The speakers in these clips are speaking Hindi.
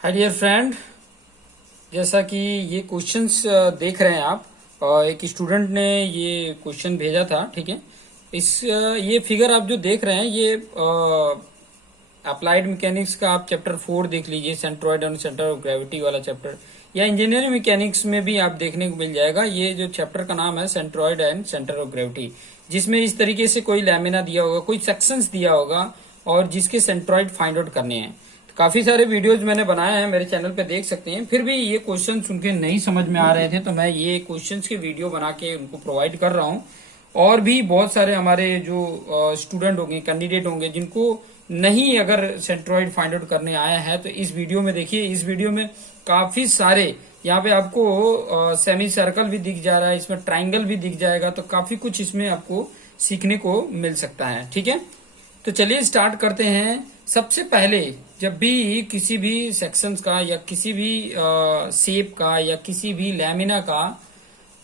हाय डियर फ्रेंड, जैसा कि ये क्वेश्चंस देख रहे हैं आप। एक स्टूडेंट ने ये क्वेश्चन भेजा था। ठीक है, ये फिगर आप जो देख रहे हैं ये अप्लाइड मैकेनिक्स का आप चैप्टर 4 देख लीजिए, centroid and centre of gravity वाला चैप्टर, या इंजीनियरिंग मैकेनिक्स में भी आप देखने को मिल जाएगा। ये जो चैप्टर का नाम है centroid and centre of gravity, जिसमें इस तरीके से कोई लैमिना दिया होगा, कोई सेक्शंस दिया होगा और जिसके सेंट्रॉइड फाइंड आउट करने हैं। काफी सारे वीडियोज मैंने बनाए हैं, मेरे चैनल पे देख सकते हैं। फिर भी ये क्वेश्चन उनके नहीं समझ में आ रहे थे तो मैं ये क्वेश्चंस के वीडियो बना के उनको प्रोवाइड कर रहा हूँ। और भी बहुत सारे हमारे जो स्टूडेंट होंगे, कैंडिडेट होंगे, जिनको नहीं अगर सेंट्रॉइड फाइंड आउट करने आया है तो इस वीडियो में देखिए। इस वीडियो में काफी सारे, यहाँ पे आपको सेमी सर्कल भी दिख जा रहा है, इसमें ट्राइंगल भी दिख जाएगा, तो काफी कुछ इसमें आपको सीखने को मिल सकता है। ठीक है, तो चलिए स्टार्ट करते हैं। सबसे पहले जब भी किसी भी सेक्शंस का या किसी भी शेप का या किसी भी लैमिना का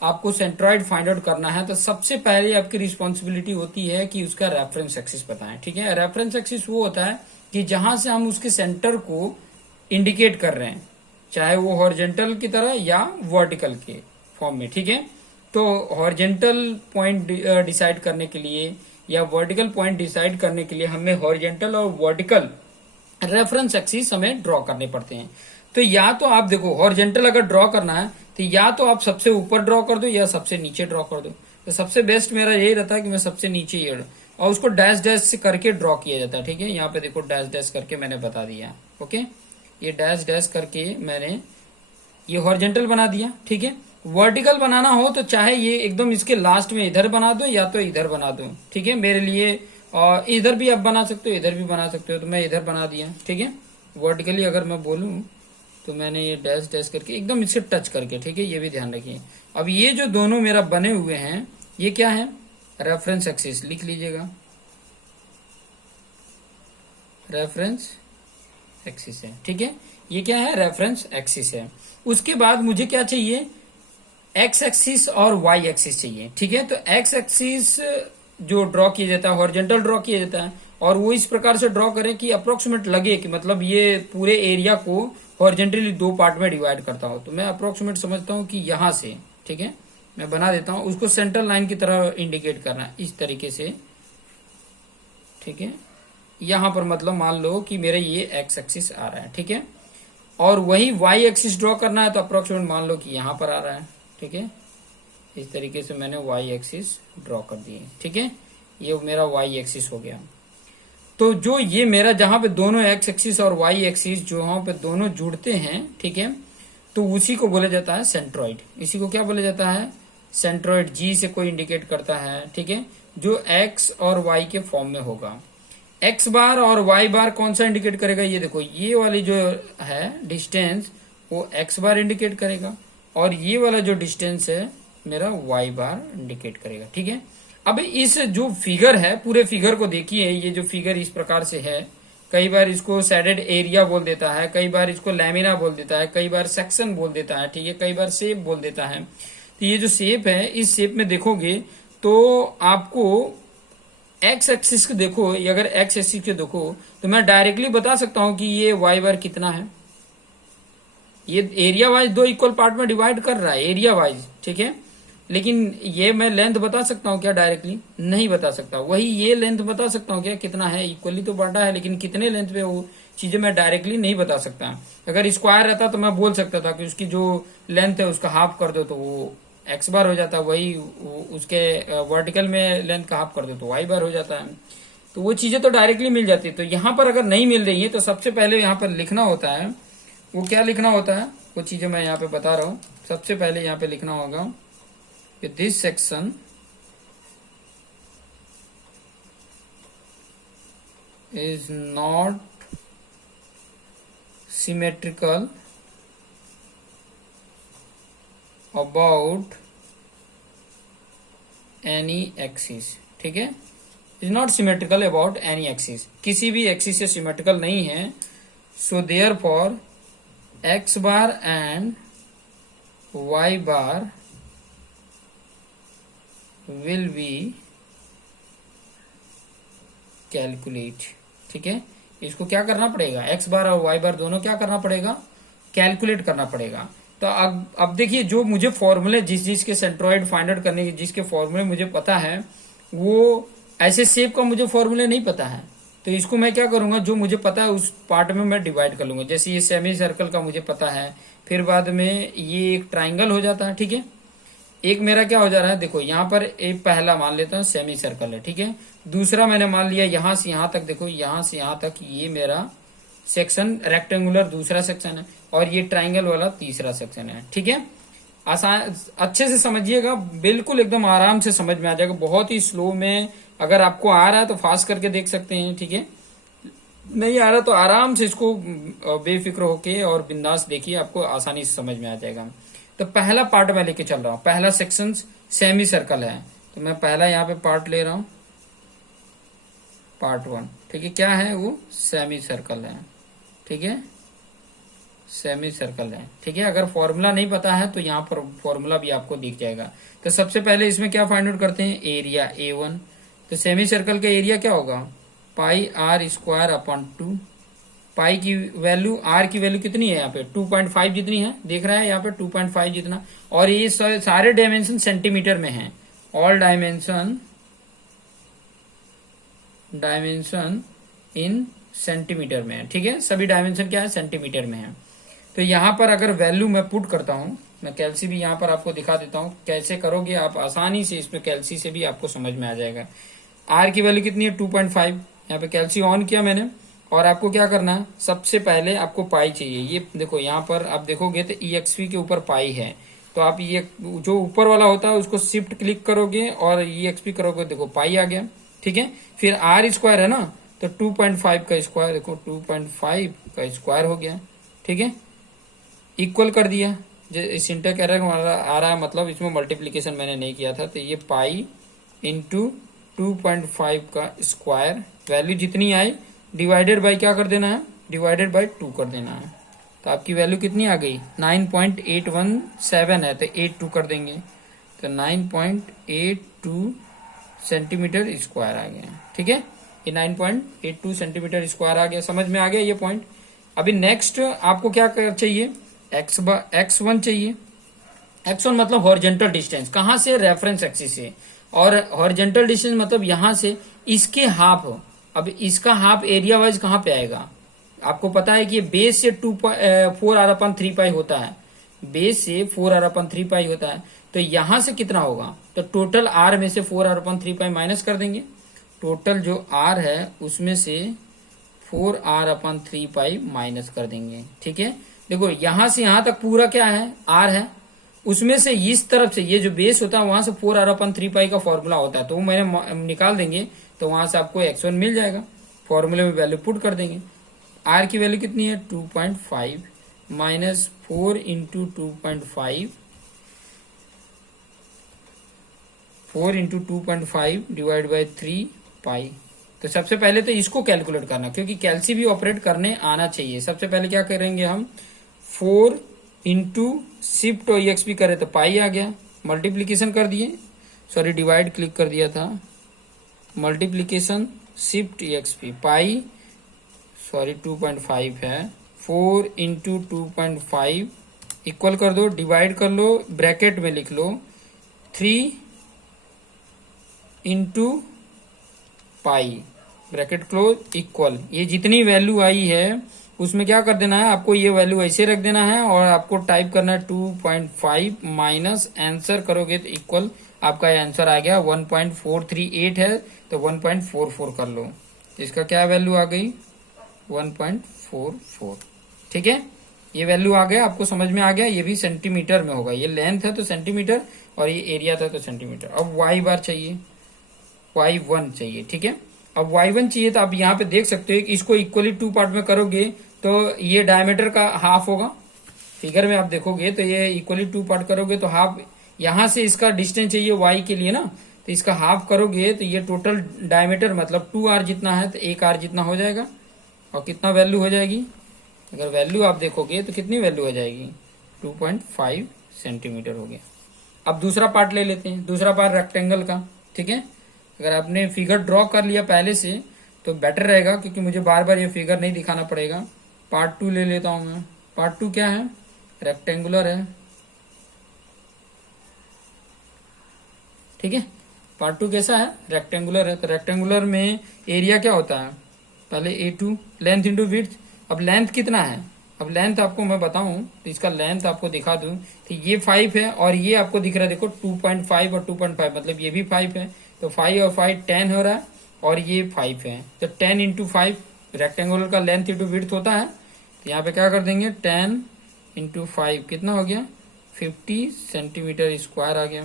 आपको सेंट्रॉइड फाइंड आउट करना है तो सबसे पहले आपकी रिस्पॉन्सिबिलिटी होती है कि उसका रेफरेंस एक्सिस बताएं। ठीक है, रेफरेंस एक्सिस वो होता है कि जहां से हम उसके सेंटर को इंडिकेट कर रहे हैं, चाहे वो हॉरिजेंटल की तरह या वर्टिकल के फॉर्म में। ठीक है, तो हॉरिजेंटल पॉइंट डिसाइड करने के लिए या वर्टिकल पॉइंट डिसाइड करने के लिए हमें हॉरिजेंटल और वर्टिकल रेफरेंस एक्सिस हमें ड्रॉ करने पड़ते हैं। तो या तो आप देखो, हॉरिजेंटल अगर ड्रॉ करना है तो या तो आप सबसे ऊपर ड्रॉ कर दो या सबसे नीचे ड्रॉ कर दो। तो सबसे बेस्ट मेरा यही रहता है कि मैं सबसे नीचे ही, और उसको डैश डैश से करके ड्रॉ किया जाता है। ठीक है, यहाँ पे देखो डैश डैश करके मैंने बता दिया। ओके, ये डैश डैश करके मैंने ये हॉरिजेंटल बना दिया। ठीक है, वर्टिकल बनाना हो तो चाहे ये एकदम इसके लास्ट में इधर बना दो या तो इधर बना दो। ठीक है, मेरे लिए और इधर भी आप बना सकते हो, इधर भी बना सकते हो, तो मैं इधर बना दिया। ठीक है, वर्टिकली अगर मैं बोलूं तो मैंने ये डैश डैश करके एकदम इससे टच करके। ठीक है, ये भी ध्यान रखिए। अब ये जो दोनों मेरा बने हुए हैं ये क्या है? रेफरेंस एक्सिस लिख लीजिएगा, रेफरेंस एक्सिस है। ठीक है, ये क्या है? रेफरेंस एक्सिस है। उसके बाद मुझे क्या चाहिए? एक्स एक्सिस और वाई एक्सिस चाहिए। ठीक है, तो एक्स एक्सिस जो ड्रॉ किया जाता है, हॉरिजेंटल ड्रॉ किया जाता है, और वो इस प्रकार से ड्रॉ करें कि अप्रोक्सीमेट लगे कि मतलब ये पूरे एरिया को हॉरिजेंटली दो पार्ट में डिवाइड करता हूं। तो मैं अप्रोक्सीमेट समझता हूं कि यहां से, ठीक है, मैं बना देता हूं, उसको सेंट्रल लाइन की तरह इंडिकेट करना है इस तरीके से। ठीक है, यहां पर मतलब मान लो कि मेरे ये एक्स एक्सिस आ रहा है। ठीक है, और वही वाई एक्सिस ड्रॉ करना है तो अप्रोक्सीमेट मान लो कि यहां पर आ रहा है। ठीक है, इस तरीके से मैंने वाई एक्सिस ड्रॉ कर दिए। ठीक है, ये मेरा वाई एक्सिस हो गया। तो जो ये मेरा जहां पे दोनों एक्स एक्सिस और वाई एक्सिस जो वहां पे दोनों जुड़ते हैं, ठीक है, तो उसी को बोला जाता है सेंट्रॉइड। इसी को क्या बोला जाता है? सेंट्रॉइड। जी से कोई इंडिकेट करता है। ठीक है, जो एक्स और वाई के फॉर्म में होगा। एक्स बार और वाई बार कौन सा इंडिकेट करेगा? ये देखो, ये वाली जो है डिस्टेंस वो एक्स बार इंडिकेट करेगा, और ये वाला जो डिस्टेंस है मेरा वाई बार इंडिकेट करेगा। ठीक है, अब इस जो फिगर है, पूरे फिगर को देखिए। ये जो फिगर इस प्रकार से है, कई बार इसको सैडेड एरिया बोल देता है, कई बार इसको लैमिना बोल देता है, कई बार सेक्शन बोल देता है। ठीक है, कई बार शेप बोल देता है। तो ये जो शेप है, इस शेप में देखोगे तो आपको एक्स एक्सिस को देखो, ये अगर एक्स एक्सिस को देखो तो मैं डायरेक्टली बता सकता हूं कि ये वाई बार कितना है। ये एरिया वाइज दो इक्वल पार्ट में डिवाइड कर रहा है, एरिया वाइज। ठीक है, लेकिन ये मैं लेंथ बता सकता हूँ क्या? डायरेक्टली नहीं बता सकता। वही ये लेंथ बता सकता हूँ क्या कितना है? इक्वली तो बांटा है, लेकिन कितने लेंथ पे वो चीजें मैं डायरेक्टली नहीं बता सकता। अगर स्क्वायर रहता तो मैं बोल सकता था कि उसकी जो लेंथ है उसका हाफ कर दो तो वो एक्स बार हो जाता, वही उसके वर्टिकल में लेंथ का हाफ कर दो तो वाई बार हो जाता है। तो वो चीजें तो डायरेक्टली मिल जाती है। तो यहाँ पर अगर नहीं मिल रही है तो सबसे पहले यहाँ पर लिखना होता है, वो क्या लिखना होता है? वो चीजें मैं यहाँ पे बता रहा हूँ। सबसे पहले यहाँ पे लिखना होगा कि this section is not symmetrical about any axis। ठीक है, is not symmetrical about any axis, किसी भी एक्सिस से सिमेट्रिकल नहीं है। So therefore X bar and Y bar will be calculate. ठीक है, इसको क्या करना पड़ेगा, एक्स बार और वाई बार दोनों क्या करना पड़ेगा, कैलकुलेट करना पड़ेगा। तो अब देखिए जो मुझे फॉर्मूले जिसके सेंट्रोइड फाइंड आउट करने के जिसके फॉर्मूले मुझे पता है, वो ऐसे शेप का मुझे फॉर्मूले नहीं पता है। तो इसको मैं क्या करूंगा, जो मुझे पता है उस पार्ट में मैं डिवाइड कर लूंगा। जैसे ये सेमी सर्कल का मुझे पता है, फिर बाद में ये एक ट्राइंगल हो जाता है, ठीक है। एक मेरा क्या हो जा रहा है, देखो यहाँ पर एक पहला मान लेता हूँ सेमी सर्कल है, ठीक है। दूसरा मैंने मान लिया यहां से यहां तक, देखो यहां से यहां तक ये मेरा सेक्शन रेक्टेंगुलर दूसरा सेक्शन है, और ये ट्राइंगल वाला तीसरा सेक्शन है, ठीक है। आसान अच्छे से समझिएगा, बिल्कुल एकदम आराम से समझ में आ जाएगा। बहुत ही स्लो में, अगर आपको आ रहा है तो फास्ट करके देख सकते हैं, ठीक है। नहीं आ रहा तो आराम से इसको बेफिक्र होके और बिंदास देखिए, आपको आसानी से समझ में आ जाएगा। तो पहला पार्ट मैं लेके चल रहा हूं, पहला सेक्शन सेमी सर्कल है, तो मैं पहला यहाँ पे पार्ट ले रहा हूं, पार्ट 1, ठीक है। क्या है वो, सेमी सर्कल है, ठीक है, सेमी सर्कल है, ठीक है। अगर फॉर्मूला नहीं पता है तो यहाँ पर फॉर्मूला भी आपको दिख जाएगा। तो सबसे पहले इसमें क्या फाइंड आउट करते हैं, एरिया A1। तो सेमी सर्कल का एरिया क्या होगा, पाई आर स्क्वायर अपॉन 2। पाई की वैल्यू, आर की वैल्यू कितनी है यहाँ पे, 2.5 जितनी है, देख रहा है यहाँ पे 2.5 जितना। और ये सारे डायमेंशन सेंटीमीटर में है, ऑल डायमेंशन इन सेंटीमीटर में है, ठीक है। सभी डायमेंशन क्या है, सेंटीमीटर में है। तो यहाँ पर अगर वैल्यू मैं पुट करता हूँ, मैं कैल्सी भी यहाँ पर आपको दिखा देता हूँ कैसे करोगे आप आसानी से, इसमें कैल्सी से भी आपको समझ में आ जाएगा। आर की वैल्यू कितनी है, 2.5। यहाँ पे कैल्सी ऑन किया मैंने, और आपको क्या करना है, सबसे पहले आपको पाई चाहिए। ये देखो यहाँ पर आप देखोगे तो EXP के ऊपर पाई है, तो आप ये जो ऊपर वाला होता है उसको शिफ्ट क्लिक करोगे और EXP करोगे, देखो पाई आ गया, ठीक है। फिर आर स्क्वायर है ना, तो 2.5 का स्क्वायर, देखो 2.5 का स्क्वायर हो गया, ठीक है। इक्वल कर दिया, सिंटैक्स एरर आ रहा है, मतलब इसमें मल्टीप्लीकेशन मैंने नहीं किया था। तो ये पाई इंटू 2.5 का स्क्वायर, वैल्यू जितनी आई डिवाइडेड बाई क्या कर देना है, डिवाइडेड बाई 2 कर देना है। तो आपकी वैल्यू कितनी आ गई, 9.817 है, तो 82 कर देंगे, तो 9.82 सेंटीमीटर स्क्वायर आ गया, ठीक है। ये 9.82 सेंटीमीटर स्क्वायर आ गया, समझ में आ गया ये पॉइंट। अभी नेक्स्ट आपको क्या चाहिए, x1 चाहिए। x1 मतलब हॉरिजॉन्टल डिस्टेंस, कहां से, रेफरेंस एक्सिस से। और हॉरिजॉन्टल डिस्टेंस मतलब यहां से इसके हाफ। अब इसका हाफ एरिया वाइज कहां पे आएगा, आपको पता है कि बेस से 4r/3 होता है, बेस से 4r/3 होता है। तो यहां से कितना होगा, तो टोटल r में से 4r/3 माइनस कर देंगे, टोटल जो r है उसमें से 4r/3 माइनस कर देंगे, ठीक है। देखो यहां से यहां तक पूरा क्या है, r है, उसमें से इस तरफ से ये जो बेस होता है वहां से 4r/3 का फॉर्मूला होता है, तो वो मैंने निकाल देंगे, तो वहां से आपको x1 मिल जाएगा। फॉर्मूले में वैल्यू पुट कर देंगे, r की वैल्यू कितनी है, 2.5 minus 4 into 2.5, 4 into 2.5 divide by 3 पाई। तो सबसे पहले तो इसको कैलकुलेट करना, क्योंकि कैल्सी भी ऑपरेट करने आना चाहिए। सबसे पहले क्या करेंगे हम, 4 इंटू शिफ्ट और EXP करे तो पाई आ गया, मल्टीप्लीकेशन कर दिए, सॉरी डिवाइड क्लिक कर दिया था, मल्टीप्लीकेशन शिफ्ट EXP पाई, सॉरी 2.5 है, 4 इंटू 2.5 इक्वल कर दो, डिवाइड कर लो, ब्रैकेट में लिख लो 3 into pi, bracket close, equal. ये जितनी वैल्यू आई है उसमें क्या कर देना है, आपको ये वैल्यू ऐसे रख देना है, और आपको टाइप करना है 2.5 माइनस आंसर करोगे तो इक्वल, आपका आंसर आ गया 1.438 है, तो 1.44 कर लो, इसका क्या वैल्यू आ गई, 1.44, ठीक है। ये वैल्यू आ गया, आपको समझ में आ गया, ये भी सेंटीमीटर में होगा, ये लेंथ है तो सेंटीमीटर, और ये एरिया था तो सेंटीमीटर। अब y बार चाहिए, y1 चाहिए, ठीक है। अब y1 चाहिए तो आप यहाँ पे देख सकते हो कि इसको इक्वली 2 पार्ट में करोगे तो ये डायमीटर का हाफ होगा, फिगर में आप देखोगे तो ये इक्वली 2 पार्ट करोगे तो हाफ, यहां से इसका डिस्टेंस चाहिए y के लिए ना, तो इसका हाफ करोगे तो ये टोटल डायमीटर मतलब 2r जितना है, तो 1r जितना हो जाएगा। और कितना वैल्यू हो जाएगी, अगर वैल्यू आप देखोगे तो कितनी वैल्यू हो जाएगी, 2.5 सेंटीमीटर हो गया। अब दूसरा पार्ट ले लेते हैं, दूसरा पार्ट रेक्टेंगल का, ठीक है। अगर आपने फिगर ड्रॉ कर लिया पहले से, तो बेटर रहेगा, क्योंकि मुझे बार बार ये फिगर नहीं दिखाना पड़ेगा। पार्ट 2 ले लेता हूं मैं। पार्ट 2 क्या है? रेक्टेंगुलर है, ठीक है। पार्ट 2 कैसा है? रेक्टेंगुलर है। तो रेक्टेंगुलर में एरिया क्या होता है? पहले A2 लेंथ इंटू विड्थ। अब लेंथ कितना है? अब लेंथ आपको मैं बताऊं तो इसका लेंथ आपको दिखा दूं तो ये 5 है और ये आपको दिख रहा है, देखो 2.5 और 2.5, मतलब ये भी 5 है। तो 5 और 5 10 हो रहा है और ये 5 है। तो 10 इंटू 5 रेक्टेंगुलर का लेंथ इंटू विड्थ होता है। तो यहाँ पे क्या कर देंगे, 10 इंटू 5 कितना हो गया? 50 सेंटीमीटर स्क्वायर आ गया।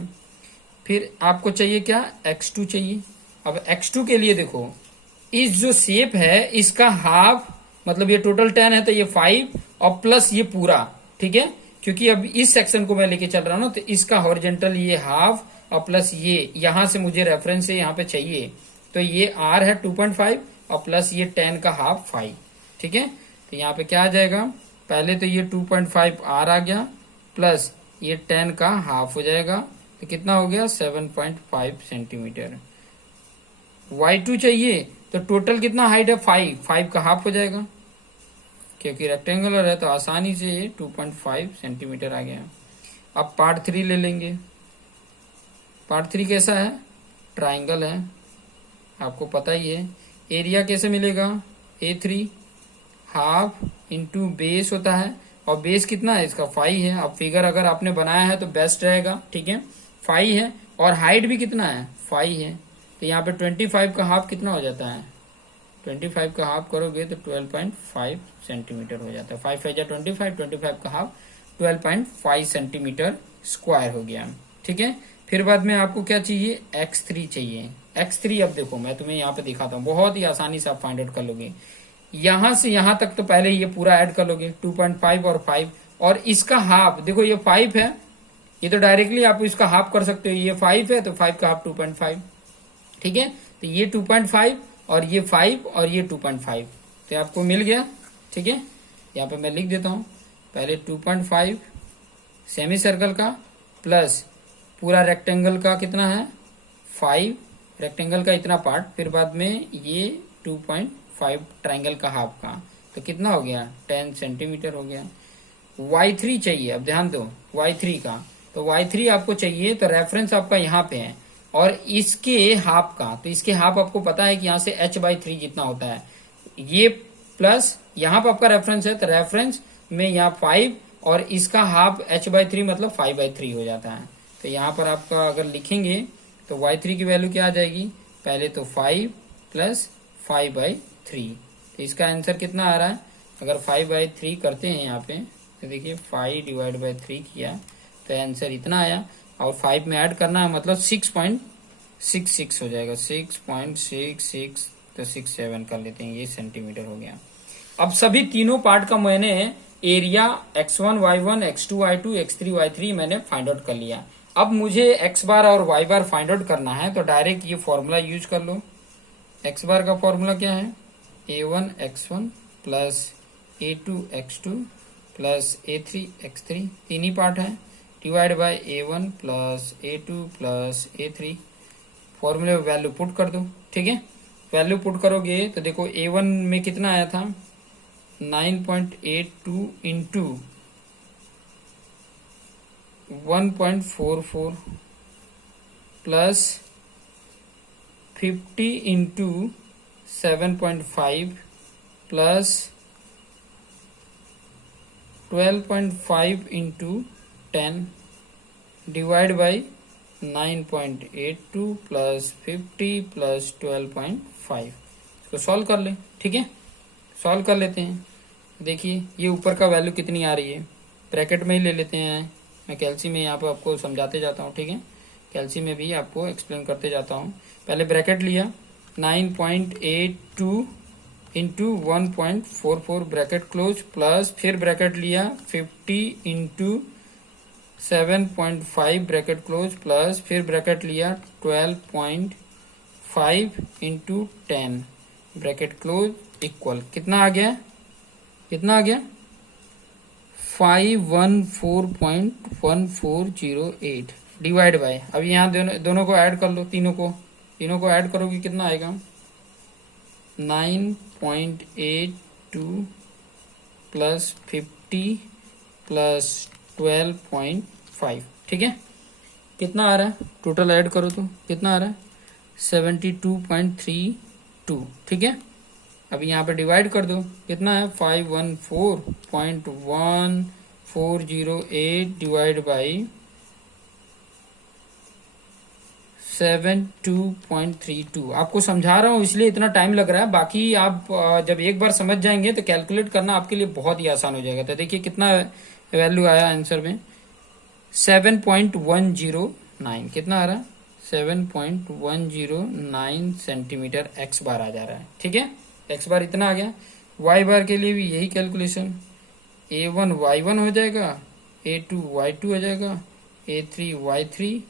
फिर आपको चाहिए क्या? x2 चाहिए। अब x2 के लिए देखो, इस जो शेप है इसका हाफ, मतलब ये टोटल 10 है तो ये 5 और प्लस ये पूरा, ठीक है। क्योंकि अब इस सेक्शन को मैं लेके चल रहा हूं ना, तो इसका हॉरिजेंटल ये हाफ और प्लस ये यहां से मुझे रेफरेंस से यहाँ पे चाहिए, तो ये r है 2.5 और प्लस ये 10 का हाफ 5, ठीक है। तो यहाँ पे क्या आ जाएगा? पहले तो ये 2.5 r आ गया प्लस ये 10 का हाफ हो जाएगा, तो कितना हो गया? 7.5 सेंटीमीटर। y2 चाहिए तो टोटल कितना हाइट है? 5 का हाफ हो जाएगा, क्योंकि रेक्टेंगुलर है तो आसानी से ये 2.5 सेंटीमीटर आ गया। अब पार्ट 3 ले लेंगे। पार्ट 3 कैसा है? ट्राइंगल है, आपको पता ही है। एरिया कैसे मिलेगा? A3 हाफ इंटू बेस होता है, और बेस कितना है इसका? 5 है। अब फिगर अगर आपने बनाया है तो बेस्ट रहेगा, ठीक है। 5 है और हाइट भी कितना है? 5 है। तो यहाँ पे 25 का हाफ कितना हो जाता है? 25 का हाफ करोगे तो 12.5 सेंटीमीटर हो जाता है। 5 5 25, 25 का हाफ 12.5 सेंटीमीटर स्क्वायर हो गया, ठीक है। फिर बाद में आपको क्या चाहिए? x3 चाहिए। x3 अब देखो मैं तुम्हें यहाँ पे दिखाता हूँ, बहुत ही आसानी से आप फाइंड आउट कर लोगे। यहां से यहां तक तो पहले ये पूरा ऐड कर लोगे, 2.5 और 5, और इसका हाफ देखो, ये 5 है, ये तो डायरेक्टली आप इसका हाफ कर सकते हो। ये 5 है तो 5 का हाफ 2.5, ठीक है। तो ये 2.5 और ये 5 और ये 2.5, तो आपको मिल गया, ठीक है। यहाँ पे मैं लिख देता हूं, पहले 2.5 सेमी सर्कल का प्लस पूरा रेक्टेंगल का कितना है? 5, रेक्टेंगल का इतना पार्ट, फिर बाद में ये 2.5 ट्राइंगल का हाफ का, तो कितना हो गया? 10 सेंटीमीटर हो गया। y3 चाहिए, अब ध्यान दो y3 का, तो y3 आपको चाहिए तो रेफरेंस आपका यहाँ पे है, और इसके हाफ का, तो इसके हाफ आपको पता है कि यहाँ से h/3 जितना होता है, ये प्लस यहाँ पे आपका रेफरेंस है, तो रेफरेंस में यहाँ 5 और इसका हाफ h/3 मतलब 5/3 हो जाता है। तो यहाँ पर आपका अगर लिखेंगे तो y3 की वैल्यू क्या आ जाएगी? पहले तो 5 प्लस 5/3, तो इसका आंसर कितना आ रहा है? अगर 5/3 करते हैं यहाँ पे, तो देखिए 5 डिवाइड बाई 3 किया तो आंसर इतना आया, और 5 में ऐड करना है मतलब 6.66 हो जाएगा, 6.66, तो 67 कर लेते हैं, ये सेंटीमीटर हो गया। अब सभी तीनों पार्ट का मैंने area x1 y1 x2 y2 x3 y3 मैंने फाइंड आउट कर लिया। अब मुझे x बार और y बार फाइंड आउट करना है, तो डायरेक्ट ये फॉर्मूला यूज कर लो। x बार का फॉर्मूला क्या है? a1 x1 plus a2 x2 plus a3 x3, तीन ही पार्ट है, divide by a1 plus a2 plus a3। फॉर्मूले में वैल्यू पुट कर दो, ठीक है। वैल्यू पुट करोगे तो देखो a1 में कितना आया था? 9.82 into 1.44 plus 50 into 7.5 plus 12.5 into 10 divide by 9.82 plus 50 plus 12.5। इसको सॉल्व कर ले, ठीक है। सॉल्व कर लेते हैं। देखिए ये ऊपर का वैल्यू कितनी आ रही है, ब्रैकेट में ही ले लेते हैं। मैं कैल्सी में यहाँ पे आपको समझाते जाता हूँ, ठीक है। कैल्सी में भी आपको एक्सप्लेन करते जाता हूँ। पहले ब्रैकेट लिया 9.82 इंटू 1.44 ब्रैकेट क्लोज, प्लस फिर ब्रैकेट लिया 50 इंटू 7.5 ब्रैकेट क्लोज, प्लस फिर ब्रैकेट लिया 12.5 इंटू 10 ब्रैकेट क्लोज इक्वल कितना आ गया? कितना आ गया? 514.1408 डिवाइड बाय, अब यहाँ दोनों को ऐड कर लो, तीनों को ऐड करोगे कितना आएगा? 9.82 प्लस 50 प्लस 12.5, ठीक है। कितना आ रहा है, टोटल ऐड करो तो कितना आ रहा है, 72.32, ठीक है। अब यहाँ पे डिवाइड कर दो, कितना है 514.1408 डिवाइड बाई 72.32। आपको समझा रहा हूँ इसलिए इतना टाइम लग रहा है, बाकी आप जब एक बार समझ जाएंगे तो कैलकुलेट करना आपके लिए बहुत ही आसान हो जाएगा। तो देखिए कितना वैल्यू आया आंसर में, 7.109, कितना आ रहा है 7.109 सेंटीमीटर एक्स बार आ जा रहा है, ठीक है। एक्स बार इतना आ गया। वाई बार के लिए भी यही कैलकुलेशन, A1 Y1 हो जाएगा, A2 Y2 हो जाएगा, A3 Y3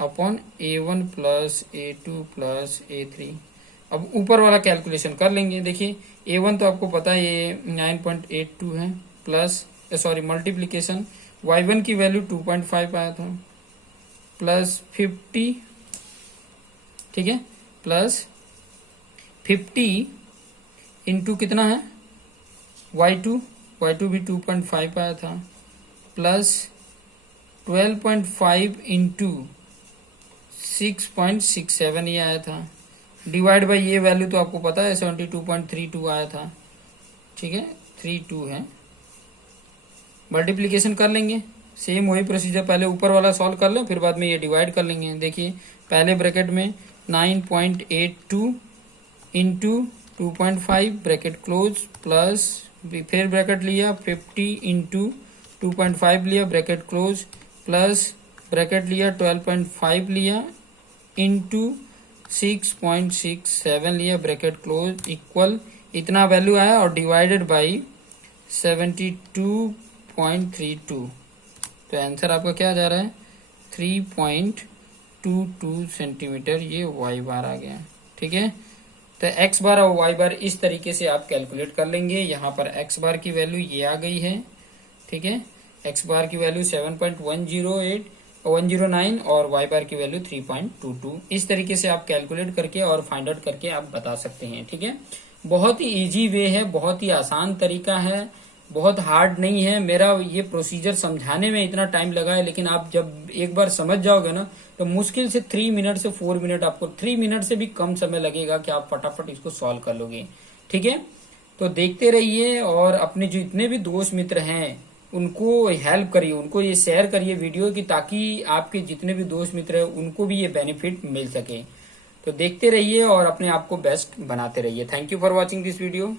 upon A1 plus A2 plus A3। अब ऊपर वाला कैलकुलेशन कर लेंगे। देखिए A1 तो आपको पता है ये 9.82 है, प्लस सॉरी मल्टीप्लीकेशन Y1 की वैल्यू 2.5 आया था, प्लस 50, ठीक है, प्लस 50 इंटू कितना है Y2 भी 2.5 आया था, प्लस 12.5 इंटू 6.67 ये आया था, डिवाइड बाई ये वैल्यू तो आपको पता है 72.32 आया था, ठीक है, 32 है। मल्टीप्लीकेशन कर लेंगे, सेम वही प्रोसीजर, पहले ऊपर वाला सॉल्व कर लें फिर बाद में ये डिवाइड कर लेंगे। देखिए पहले ब्रैकेट में 9.82 इंटू 2.5 ब्रैकेट क्लोज, प्लस फिर ब्रैकेट लिया 50 इंटू 2.5 लिया ब्रैकेट क्लोज, प्लस ब्रैकेट लिया 12.5 लिया इंटू 6.67 लिया ब्रैकेट क्लोज, इक्वल इतना वैल्यू आया और डिवाइडेड बाई 72.32। तो आंसर आपका क्या जा रहा है 3.22 सेंटीमीटर, ये वाई बार आ गया, ठीक है। तो एक्स बार और वाई बार इस तरीके से आप कैलकुलेट कर लेंगे। यहाँ पर एक्स बार की वैल्यू ये आ गई है, ठीक है, एक्स बार की वैल्यू 7.109 और वाई बार की वैल्यू 3.22। इस तरीके से आप कैलकुलेट करके और फाइंड आउट करके आप बता सकते हैं, ठीक है। बहुत ही इजी वे है, बहुत ही आसान तरीका है, बहुत हार्ड नहीं है। मेरा ये प्रोसीजर समझाने में इतना टाइम लगा है, लेकिन आप जब एक बार समझ जाओगे ना तो मुश्किल से 3 मिनट से 4 मिनट, आपको 3 मिनट से भी कम समय लगेगा कि आप फटाफट इसको सॉल्व कर लोगे, ठीक है। तो देखते रहिए और अपने जो इतने भी दोस्त मित्र हैं उनको हेल्प करिए, उनको ये शेयर करिए वीडियो की, ताकि आपके जितने भी दोस्त मित्र हैं उनको भी ये बेनिफिट मिल सके। तो देखते रहिए और अपने आप को बेस्ट बनाते रहिए। Thank you for watching this video.